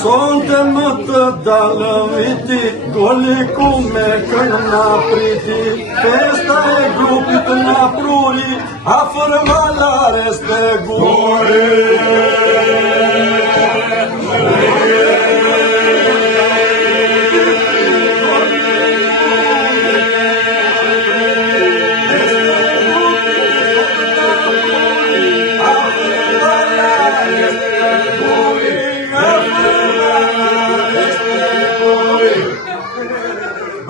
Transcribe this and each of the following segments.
Sonte më të dalë viti, goli ku me kënë na priti, festa e grupit na pruri, afër Valares të Guri.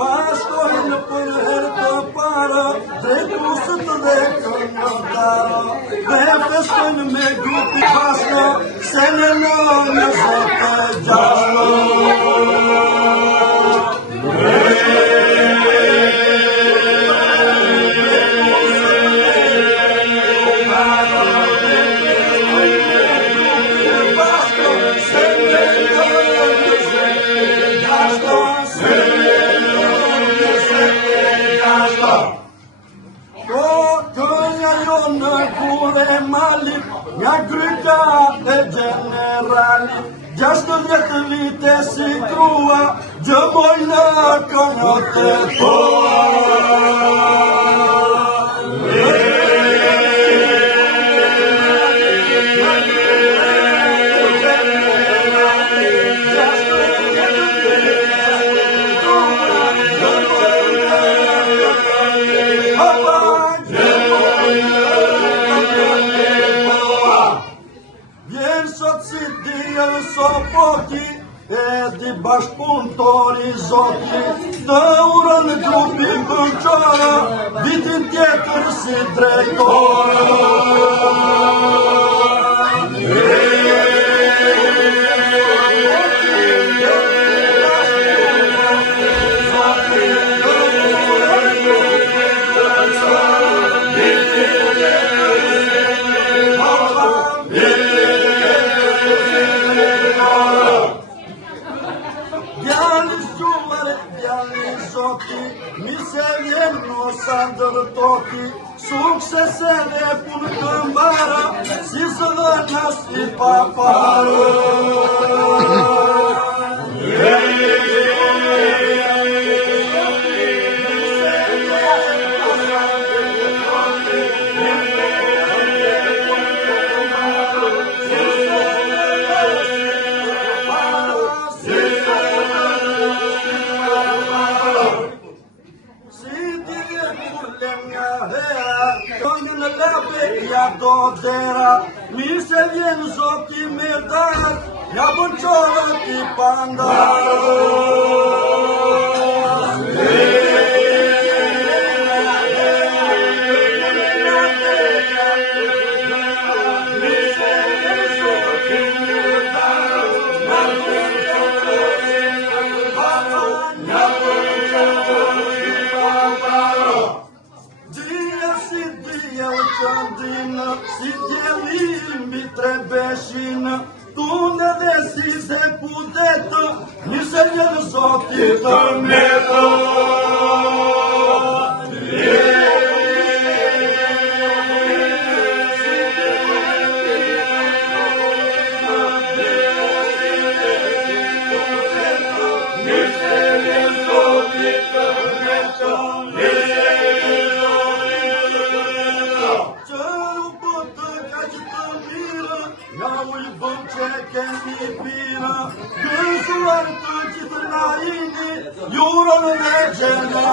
Bashkojnë për herë të parë, drejtusët dhe këngëtarë, dhe festojnë me grupi bashkë, se në në zote gjashtë. Në kure malit, nga gryka e generalit, 60 vite si krua, gjëmoj në këngët e tua. Sopoti e di bashkëpunëtori zoti, të urën grupi këngëtarë, vitin tjetër si drejtorë. Mi se vjen në sandër toki, suksese dhe punë të mbara, si së dhe nësi paparë. Në lape ja do dhera, mi se vjen zoti me darë, ja bën qorët i pandarë. Si djelim bi tre beshin, tune dhe si se putetë, njëse njërë zoti të metë. Kemi pira, gëzuar të gjithë na ini, jurën e gjena.